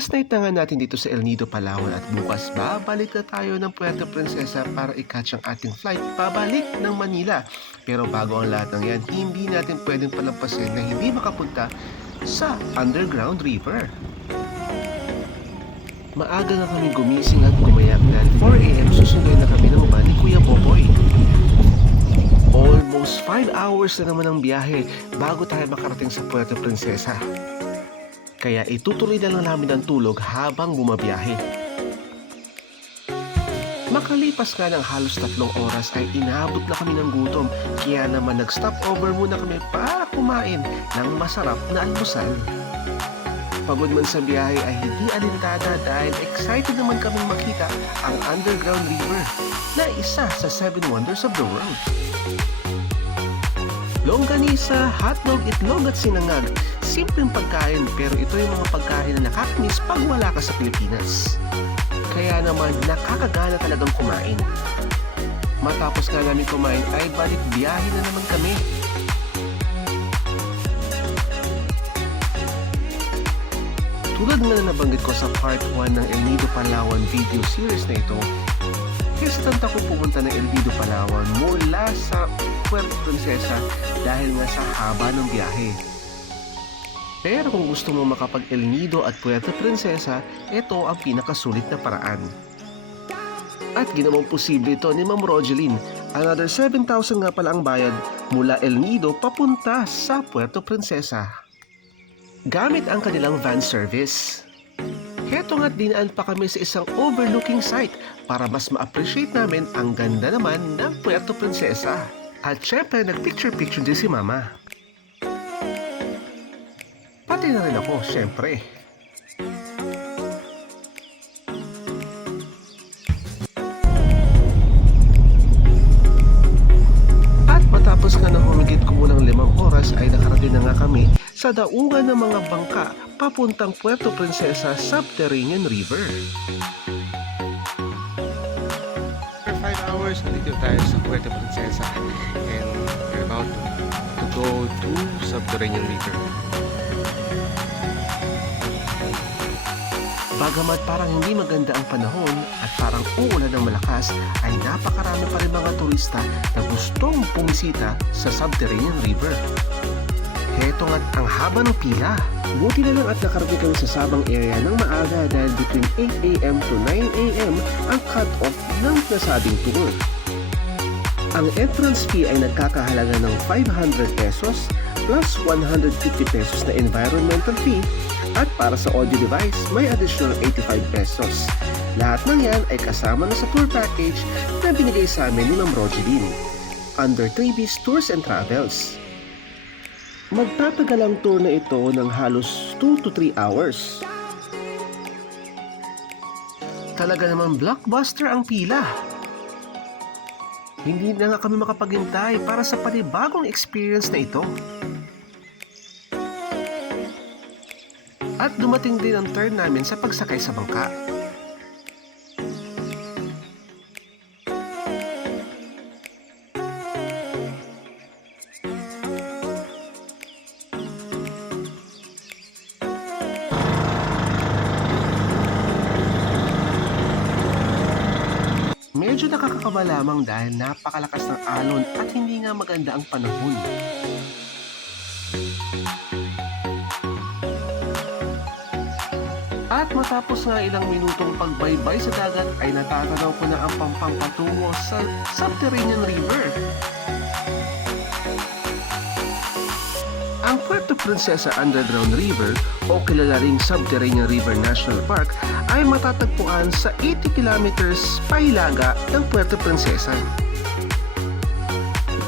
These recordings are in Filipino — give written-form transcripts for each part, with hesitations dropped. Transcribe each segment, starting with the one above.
Last night na nga natin dito sa El Nido, Palawan at bukas babalik na tayo ng Puerto Princesa para i-catch ang ating flight pabalik ng Manila. Pero bago ang lahat ng yan, hindi natin pwedeng palampasin na hindi makapunta sa Underground River. Maaga na kami gumising at gumayak dahil 4 AM susunod na kami ng van ni Kuya Popoy. Almost 5 hours na naman ang biyahe bago tayo makarating sa Puerto Princesa. Kaya itutuloy na lang namin ang tulog habang bumabiyahe. Makalipas nga ng halos 3 oras ay inabot na kami ng gutom, kaya naman nag-stop over muna kami para kumain ng masarap na almusal. Pagod man sa biyahe ay hindi alintada dahil excited naman kaming makita ang Underground River na isa sa 7 Wonders of the World. Longganisa, hotdog, itlog at sinangag. Simpleng pagkain pero ito yung mga pagkain na nakakamiss pag wala ka sa Pilipinas. Kaya naman nakakagana talagang kumain. Matapos nga namin kumain ay balik biyahe na naman kami. Tulad nga na nabanggit ko sa part 1 ng El Nido Palawan video series na ito, hesitant ako pumunta ng El Nido Palawan mula sa Puerto Princesa dahil nga sa haba ng biyahe. Pero kung gusto mo makapag El Nido at Puerto Princesa, ito ang pinakasulit na paraan. At ginawang posible ito ni Ma'am Rogeline. Another 7,000 nga pala ang bayad mula El Nido papunta sa Puerto Princesa gamit ang kanilang van service. Heto nga't dinaan pa kami sa isang overlooking site para mas ma-appreciate namin ang ganda naman ng Puerto Princesa. At syempre nag-picture-picture din si Mama. Pati na rin ako, syempre. At matapos nga ng humigit kumulang 5 oras ay nakarating na nga kami sa daungan ng mga bangka papuntang Puerto Princesa Subterranean River. For 5 hours, nandito tayo sa Puerto Princesa and we're about to go to Subterranean River. Bagamat parang hindi maganda ang panahon at parang uulan ng malakas, ay napakarami pa rin mga turista na gustong pumisita sa Subterranean River. Heto nga't ang haba ng pila. Buti na lang at nakarating kami sa Sabang area ng maaga dahil between 8 AM to 9 AM ang cut-off ng nasabing tour. Ang entrance fee ay nagkakahalaga ng 500 pesos plus 150 pesos na environmental fee at para sa audio device may additional 85 pesos. Lahat ng yan ay kasama na sa tour package na binigay sa amin ni Ma'am Rogeline under 3B's Tours and Travels. Magtatagal ang tour na ito ng halos 2 to 3 hours. Talaga naman blockbuster ang pila. Hindi na nga kami makapaghintay para sa panibagong experience na ito. At dumating din ang turn namin sa pagsakay sa bangka. Medyo nakakakaba lamang dahil napakalakas ng alon at hindi nga maganda ang panahon. At matapos nga ilang minutong pagbaybay sa dagat ay natatanaw ko na ang pampang patungo sa Subterranean River. Ang Puerto Princesa Underground River o kilala ring Subterranean River National Park ay matatagpuan sa 80 kilometers pahilaga ng Puerto Princesa.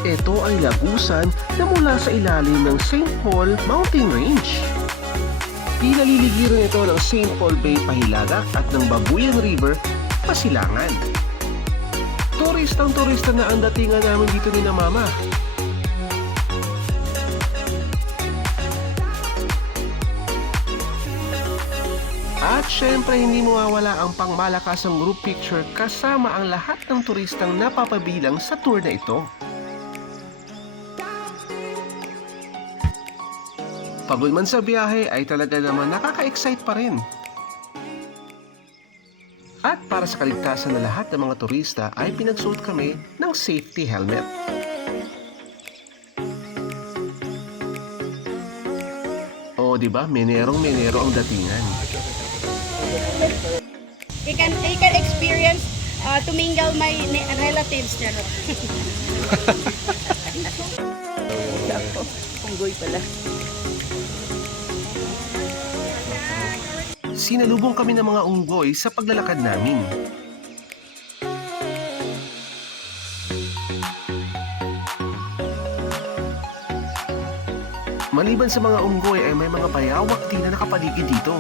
Ito ay lagusan na mula sa ilalim ng St. Paul Mountain Range. Pinaliligiran ito ng St. Paul Bay pahilaga at ng Babuyan River pasilangan. Turistang-turista na ang datingan namin dito ni na Mama. At syempre hindi mawawala ang pangmalakasang group picture kasama ang lahat ng turistang napapabilang sa tour na ito. Pagod man sa biyahe ay talaga naman nakaka-excite pa rin. At para sa kaligtasan ng lahat ng mga turista ay pinagsuot kami ng safety helmet. O diba, menero ang datingan. You can experience to mingle my relatives. Unggoy pala. Sinalubong kami ng mga unggoy sa paglalakad namin. Maliban sa mga unggoy ay may mga bayawak din na nakapaligid dito.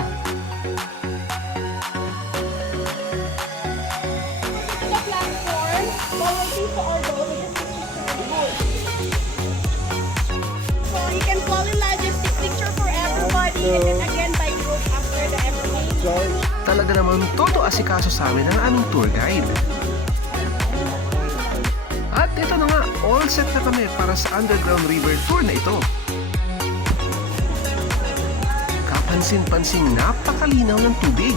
So you can fall in line, just take picture for everybody, and then again by group after the everybody. Talaga naman todo asikaso sa amin ang aming tour guide. At ito na nga, all set na kami para sa Underground River Tour na ito. Kapansin-pansing napakalinaw ng tubig.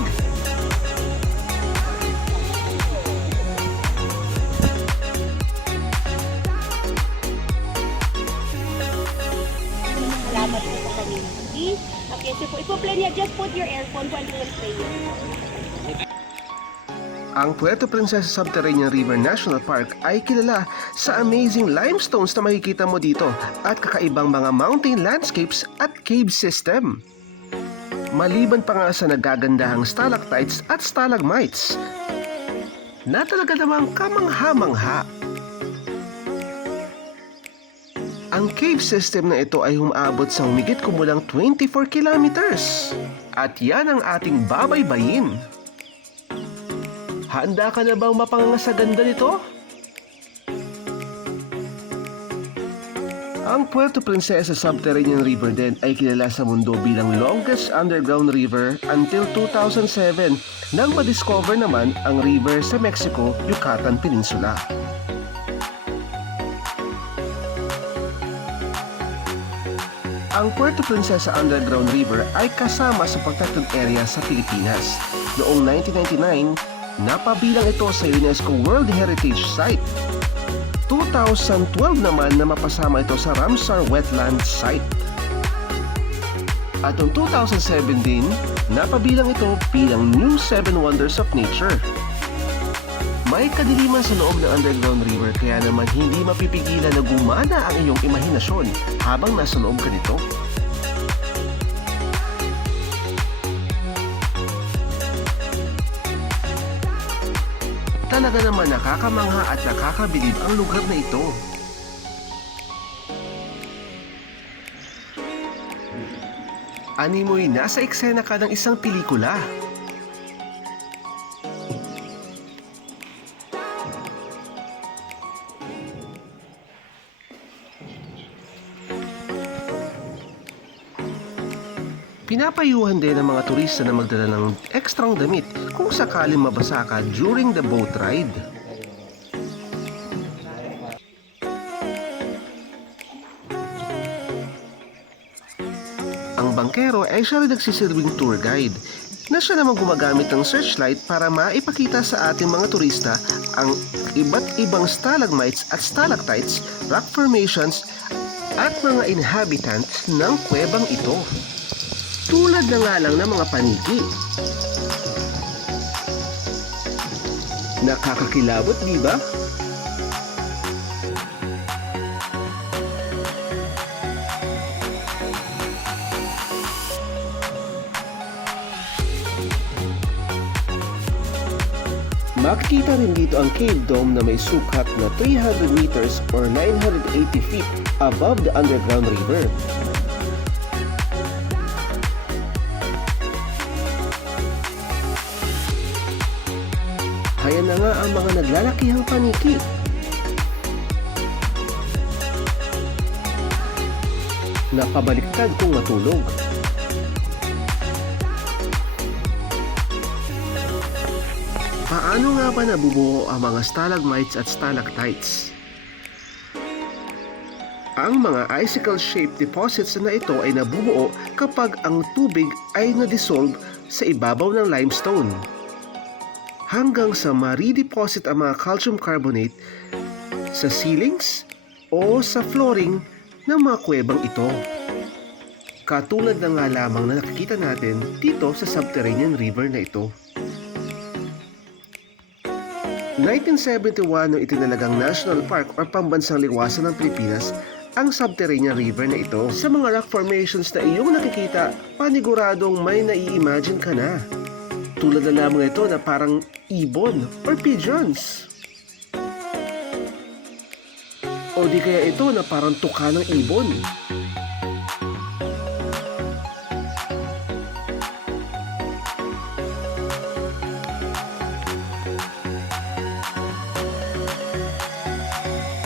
Salamat po sa community. Okay, so po ipo-play niya, just put your earphone when you will play it. Ang Puerto Princesa Subterranean River National Park ay kilala sa amazing limestones na makikita mo dito at kakaibang mga mountain landscapes at cave system. Maliban pa nga sa nagagandahang stalactites at stalagmites na talaga namang kamangha-mangha. Ang cave system na ito ay humabot sa humigit kumulang 24 kilometers. At yan ang ating babaybayin. Handa ka na bang mapangangasaganda nito? Ang Puerto Princesa Subterranean River din ay kilala sa mundo bilang longest underground river until 2007 nang madiscover naman ang river sa Mexico, Yucatan Peninsula. Ang Puerto Princesa Underground River ay kasama sa protected area sa Pilipinas. Noong 1999, napabilang ito sa UNESCO World Heritage Site. 2012 naman na mapasama ito sa Ramsar Wetland Site. At noong 2007 din, napabilang ito bilang New 7 Wonders of Nature. May kadiliman sa loob ng underground river kaya naman hindi mapipigilan na gumana ang iyong imahinasyon habang nasa loob ka nito. Talaga naman nakakamangha at nakakabilib ang lugar na ito. Animoy nasa eksena ka ng isang pelikula. Pinapayuhan din ng mga turista na magdala ng ekstrang damit kung sakaling mabasa ka during the boat ride. Ang bangkero ay siya rin nagsisilbing tour guide na siya naman gumagamit ng searchlight para maipakita sa ating mga turista ang iba't ibang stalagmites at stalactites, rock formations at mga inhabitants ng kuwebang ito. Tulad na nga lang ng mga paniki. Nakakakilabot, di ba? Makikita rin dito ang cave dome na may sukat na 300 meters or 980 feet above the underground river. Ayan na nga ang mga naglalakihang paniki. Napabaliktad kung matulog. Paano nga ba nabubuo ang mga stalagmites at stalactites? Ang mga icicle-shaped deposits na ito ay nabubuo kapag ang tubig ay na-dissolve sa ibabaw ng limestone. hanggang sa ma-redeposit ang mga calcium carbonate sa ceilings o sa flooring ng mga kuwebang ito. Katulad na nga lamang na nakikita natin dito sa subterranean river na ito. 1971 nung itinalagang National Park or Pambansang Liwasan ng Pilipinas ang subterranean river na ito. Sa mga rock formations na iyong nakikita, paniguradong may nai-imagine ka na. Tulad na lamang ito na parang ibon or pigeons. O di kaya ito na parang tuka ng ibon.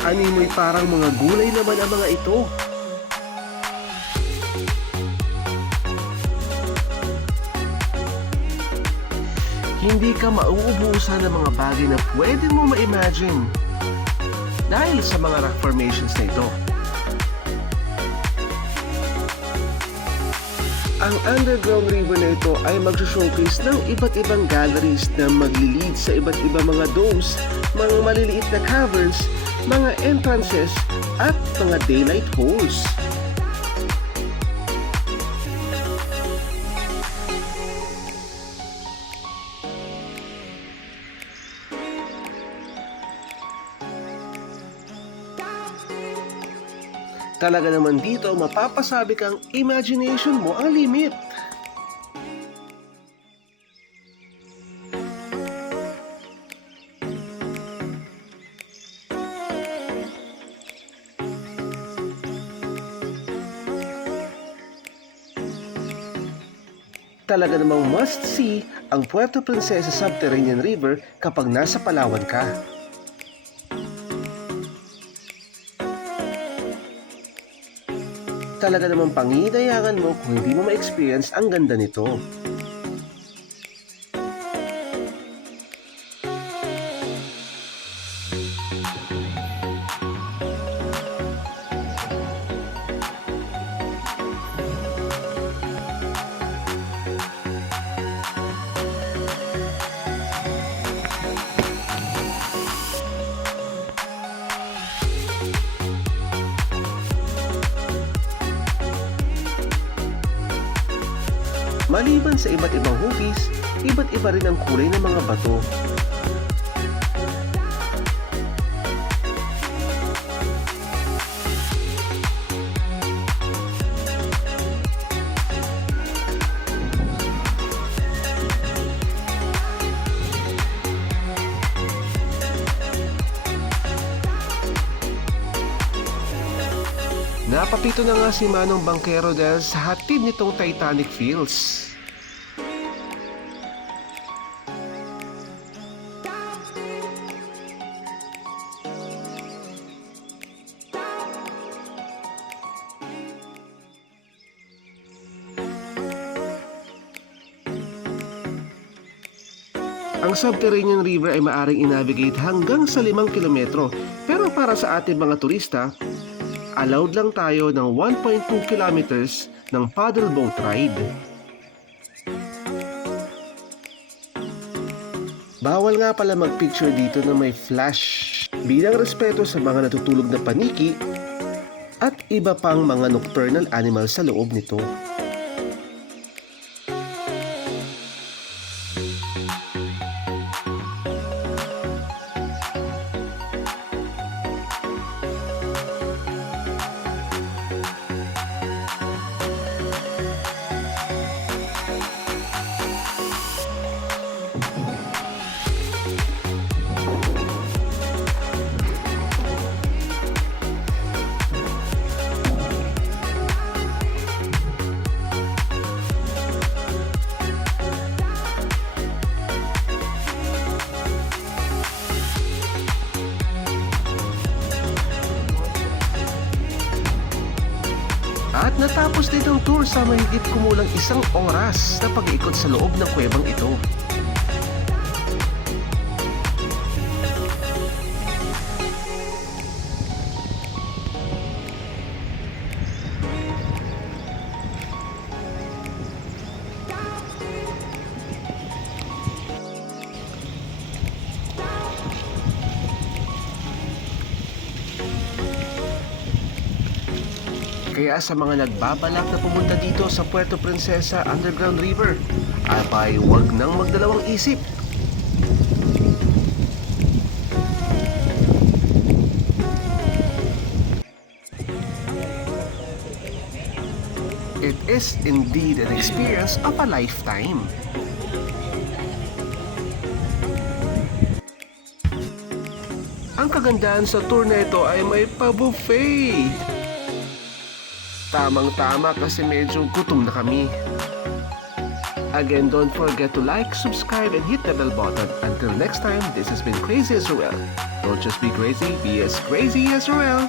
Animoy parang mga gulay naman ang mga ito. Hindi ka mauubusan ng mga bagay na pwede mo ma-imagine dahil sa mga rock formations na ito. Ang underground river na ito ay magsushowcase ng iba't ibang galleries na maglilid sa iba't ibang mga domes, mga maliliit na caverns, mga entrances at mga daylight holes. Talaga naman dito mapapasabi kang imagination mo ang limit. Talaga namang must see ang Puerto Princesa Subterranean River kapag nasa Palawan ka. Talaga namang panghihinayangin mo kung hindi mo ma-experience ang ganda nito. Maliban sa iba't ibang hugis, iba't iba rin ang kulay ng mga bato. Napapito na nga si Manong Bangkero dahil sa hatid nitong Titanic feels. Ang subterranean river ay maaring i-navigate hanggang sa 5 kilometro, pero para sa ating mga turista, allowed lang tayo ng 1.2 kilometers ng paddle boat ride. Bawal nga pala mag-picture dito na may flash bilang respeto sa mga natutulog na paniki at iba pang mga nocturnal animals sa loob nito. At natapos din ang tour sa mahigit kumulang 1 oras na pag-iikot sa loob ng kuwebang ito. Kaya sa mga nagbabalak na pumunta dito sa Puerto Princesa Underground River, abay huwag nang magdalawang isip. It is indeed an experience of a lifetime. Ang kagandahan sa tour na ito ay may pa-buffet. Tamang-tama kasi medyo gutom na kami. Again, don't forget to like, subscribe, and hit the bell button. Until next time, this has been Crazy Azrael. Don't just be crazy, be as crazy as Azrael.